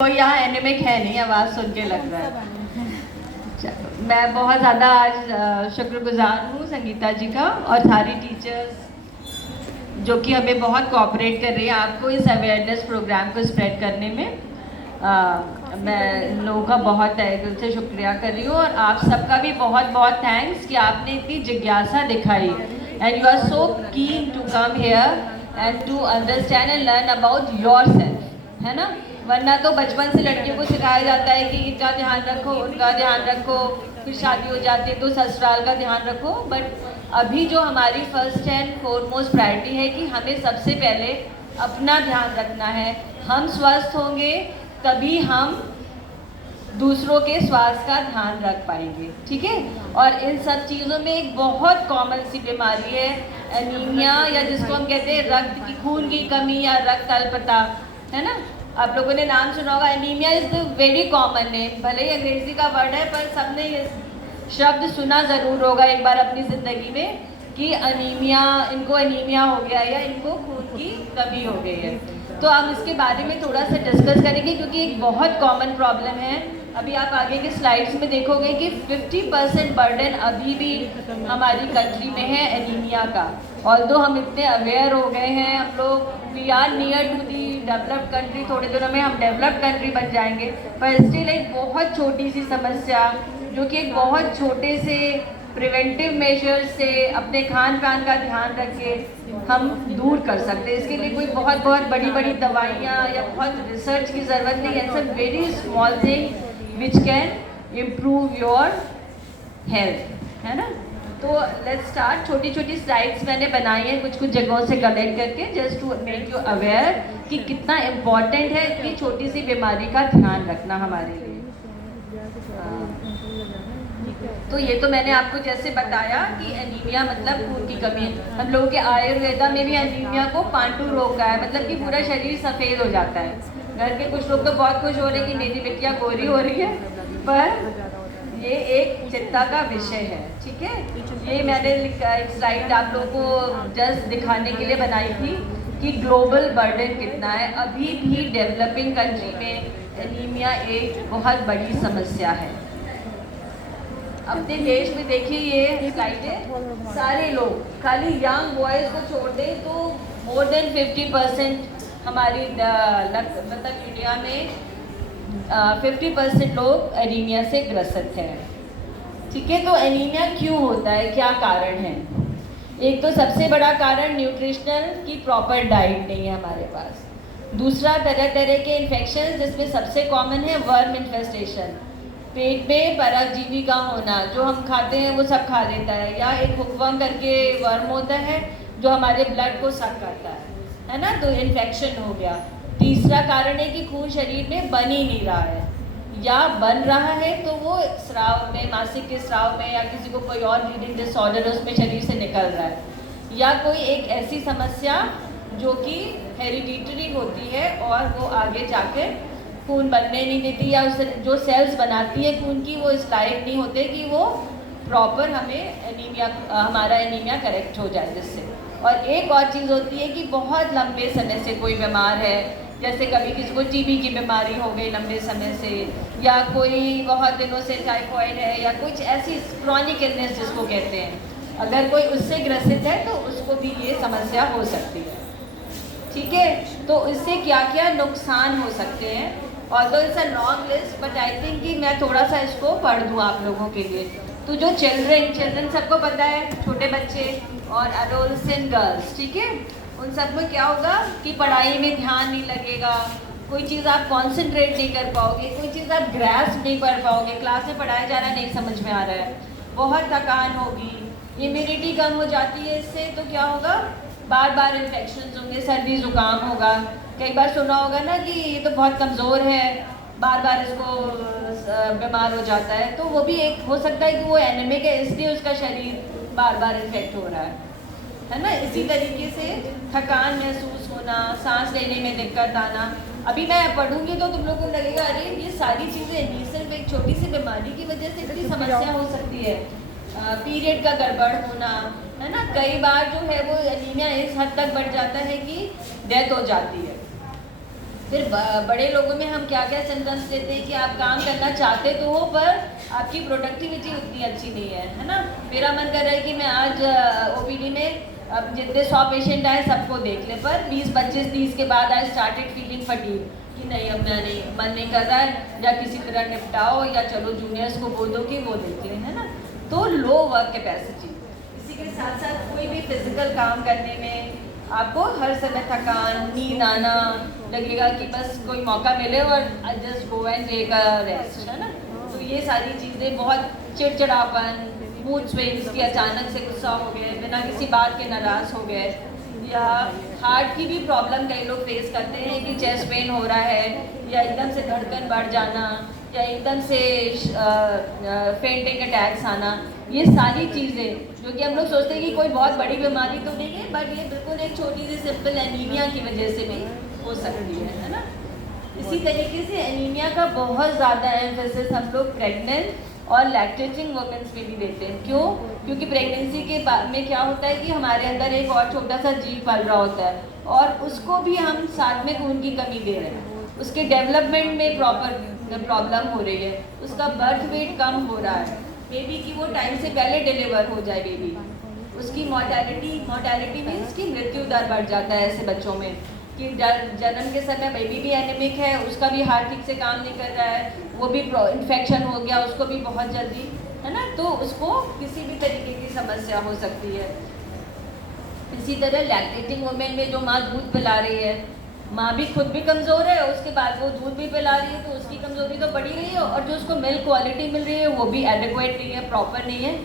कोई यहाँ एनिमिक है नहीं, आवाज़ सुन के लग रहा है। चलो, मैं बहुत ज़्यादा आज शुक्रगुजार हूँ संगीता जी का और सारी टीचर्स जो कि हमें बहुत कोऑपरेट कर रही है आपको इस अवेयरनेस प्रोग्राम को स्प्रेड करने में। मैं इन लोगों का बहुत तहे दिल से शुक्रिया कर रही हूँ और आप सबका भी बहुत बहुत थैंक्स कि आपने इतनी जिज्ञासा दिखाई and you are so keen to come here and to understand and learn about yourself, है ना। वरना तो बचपन से लड़कियों को सिखाया जाता है कि इनका ध्यान रखो, उनका ध्यान रखो, फिर शादी हो जाती है तो ससुराल का ध्यान रखो। बट अभी जो हमारी फर्स्ट एंड फोरमोस्ट प्रायोरिटी है कि हमें सबसे पहले अपना ध्यान रखना है। हम स्वस्थ होंगे तभी हम दूसरों के स्वास्थ्य का ध्यान रख पाएंगे, ठीक है। और इन सब चीज़ों में एक बहुत कॉमन सी बीमारी है एनीमिया, या जिसको हम कहते हैं रक्त की खून की कमी या रक्त अल्पता, है ना। आप लोगों ने नाम सुना होगा, anaemia is the very common name. भले ही अंग्रेजी का वर्ड है पर सबने ये शब्द सुना ज़रूर होगा एक बार अपनी ज़िंदगी में कि अनीमिया, इनको एनीमिया हो गया या इनको खून की कमी हो गई है। तो हम इसके बारे में थोड़ा सा डिस्कस करेंगे क्योंकि एक बहुत कॉमन प्रॉब्लम है। अभी आप आगे के स्लाइड्स में देखोगे कि 50% बर्डन अभी भी हमारी कंट्री में है एनीमिया का। ऑल्दो हम इतने अवेयर हो गए हैं, हम लोग we are near to the developed country, थोड़े दिनों में हम डेवलप्ड कंट्री बन जाएंगे, पर स्टिल एक बहुत छोटी सी समस्या जो कि एक बहुत छोटे से प्रिवेंटिव मेजर्स से अपने खान पान का ध्यान रख के हम दूर कर सकते हैं। इसके लिए कोई बहुत बहुत बड़ी बड़ी दवाइयाँ या बहुत रिसर्च की ज़रूरत नहीं है। It's a very small thing which can improve your health, है ना। तो लेट्स स्टार्ट। छोटी छोटी स्लाइड्स मैंने बनाई हैं कुछ कुछ जगहों से कलेक्ट करके, just to make you aware कि कितना इम्पॉर्टेंट है कि छोटी सी बीमारी का ध्यान रखना हमारे लिए। तो ये तो मैंने आपको जैसे बताया कि एनीमिया मतलब खून की कमी है। हम लोगों के आयुर्वेदा में भी एनीमिया को पांडु रोग का है, मतलब कि पूरा शरीर सफ़ेद हो जाता है। घर के कुछ लोग तो बहुत खुश हो रहे हैं कि मेरी बिटिया गोरी हो रही है, पर ये एक चिंता का विषय है, ठीक है। ये मैंने एक स्लाइड आप लोगों को जस्ट दिखाने के लिए बनाई थी कि ग्लोबल बर्डन कितना है। अभी भी डेवलपिंग कंट्री में एनीमिया एक बहुत बड़ी समस्या है। अपने देश में देखिए ये स्लाइड है, सारे लोग खाली यंग बॉयज़ को छोड़ दें तो मोर देन 50% हमारी मतलब इंडिया में 50% लोग एनीमिया से ग्रसित हैं, ठीक है। तो एनीमिया क्यों होता है, क्या कारण है? एक तो सबसे बड़ा कारण न्यूट्रिशनल की प्रॉपर डाइट नहीं है हमारे पास। दूसरा तरह तरह के इन्फेक्शन जिसमें सबसे कॉमन है वर्म इन्फेस्टेशन, पेट में परजीवी का होना, जो हम खाते हैं वो सब खा लेता है, या एक हुकवर्म करके वर्म होता है जो हमारे ब्लड को सक करता है ना, तो इन्फेक्शन हो गया। तीसरा कारण है कि खून शरीर में बन ही नहीं रहा है, या बन रहा है तो वो स्राव में, मासिक के स्राव में, या किसी को कोई और ब्लीडिंग डिसऑर्डर उसमें शरीर से निकल रहा है, या कोई एक ऐसी समस्या जो कि हेरिडिटरी होती है और वो आगे जाकर खून बनने नहीं देती, या उस जो सेल्स बनाती है खून की वो इस लायक नहीं होते कि वो प्रॉपर हमें एनीमिया, हमारा एनीमिया करेक्ट हो जाए जिससे। और एक और चीज़ होती है कि बहुत लंबे समय से कोई बीमार है, जैसे कभी किसी को टीबी की बीमारी हो गई लंबे समय से, या कोई बहुत दिनों से टाइफॉइड है, या कुछ ऐसी क्रॉनिक इलनेस जिसको कहते हैं, अगर कोई उससे ग्रसित है तो उसको भी ये समस्या हो सकती है, ठीक है। तो इससे क्या क्या नुकसान हो सकते हैं, although it's a long list, but I think कि मैं थोड़ा सा इसको पढ़ दूँ आप लोगों के लिए। तो जो चिल्ड्रन सबको पता है, छोटे बच्चे और एडोलसेंट गर्ल्स, ठीक है, उन सब में क्या होगा कि पढ़ाई में ध्यान नहीं लगेगा, कोई चीज़ आप कॉन्सेंट्रेट नहीं कर पाओगे, कोई चीज़ आप ग्रास्प नहीं कर पाओगे, क्लास में पढ़ाया जा रहा है नहीं समझ में आ रहा है, बहुत थकान होगी, इम्यूनिटी कम हो जाती है इससे, तो क्या होगा बार बार इन्फेक्शन होंगे, सर्दी ज़ुकाम होगा। कई बार सुना होगा ना कि ये तो बहुत कमज़ोर है, बार बार इसको बीमार हो जाता है, तो वो भी एक हो सकता है कि वो एनीमिक है इसलिए उसका शरीर बार बार इन्फेक्ट हो रहा है ना। इसी तरीके से थकान महसूस होना, सांस लेने में दिक्कत आना। अभी मैं पढ़ूंगी तो तुम लोगों को लगेगा अरे ये सारी चीज़ें सिर्फ एक छोटी सी बीमारी की वजह से इतनी समस्या हो सकती है। पीरियड का गड़बड़ होना, है ना, कई बार जो है वो एनीमिया इस हद तक बढ़ जाता है कि डेथ हो जाती है। फिर बड़े लोगों में हम क्या क्या सिम्टम्स लेते हैं कि आप काम करना चाहते तो हो पर आपकी प्रोडक्टिविटी उतनी अच्छी नहीं है ना। मेरा मन कर रहा है कि मैं आज ओपीडी में अब जितने 100 पेशेंट आए सबको देख ले, पर 20-25-30 के बाद आई स्टार्टेड फीलिंग फटीग कि नहीं अब मैं नहीं, मन नहीं कर रहा है, या किसी तरह निपटाओ या चलो जूनियर्स को बोल दो कि वो देख लें, है ना। तो लो वर्क कैपेसिटी, इसी के साथ साथ कोई भी फिजिकल काम करने में आपको हर समय थकान, नींद आना, लगेगा कि बस कोई मौका मिले और just go and take a rest, है ना। तो ये सारी चीज़ें, बहुत चिड़चिड़ापन, मूड स्विंग्स की अचानक से गुस्सा हो गए, बिना किसी बात के नाराज़ हो गए, या हार्ट की भी प्रॉब्लम कई लोग फेस करते हैं कि चेस्ट पेन हो रहा है, या एकदम से धड़कन बढ़ जाना, या एकदम से फेंटिंग अटैक्स आना। ये सारी चीज़ें जो कि हम लोग सोचते हैं कि कोई बहुत बड़ी बीमारी तो नहीं है, बट ये बिल्कुल एक छोटी सी सिंपल एनीमिया की वजह से भी हो सकती है ना। इसी तरीके से एनीमिया का बहुत ज़्यादा एम्फेसिस हम लोग प्रेग्नेंट और लैक्टेटिंग वुमेन्स में भी देते हैं। क्यों? क्योंकि प्रेगनेंसी के बाद में क्या होता है कि हमारे अंदर एक और छोटा सा जीव पल रहा होता है, और उसको भी हम साथ में खून की कमी दे रहे हैं, उसके डेवलपमेंट में प्रॉब्लम हो रही है, उसका बर्थ वेट कम हो रहा है, बेबी की वो टाइम से पहले डिलीवर हो जाए बेबी, उसकी मोर्टेलिटी मीन्स की मृत्यु दर बढ़ जाता है ऐसे बच्चों में कि जन्म के समय बेबी भी एनीमिक है, उसका भी हार्ट ठीक से काम नहीं कर रहा है, वो भी इन्फेक्शन हो गया उसको भी बहुत जल्दी, है ना, तो उसको किसी भी तरीके की समस्या हो सकती है। इसी तरह लैक्टेटिंग वुमेन में जो माँ दूध पिला रही है, माँ भी खुद भी कमज़ोर है, उसके बाद वो दूध भी पिला रही है, तो उसकी कमज़ोरी तो बढ़ी रही है, और जो उसको मिल्क क्वालिटी मिल रही है वो भी एडिक्वेट नहीं है, प्रॉपर नहीं है।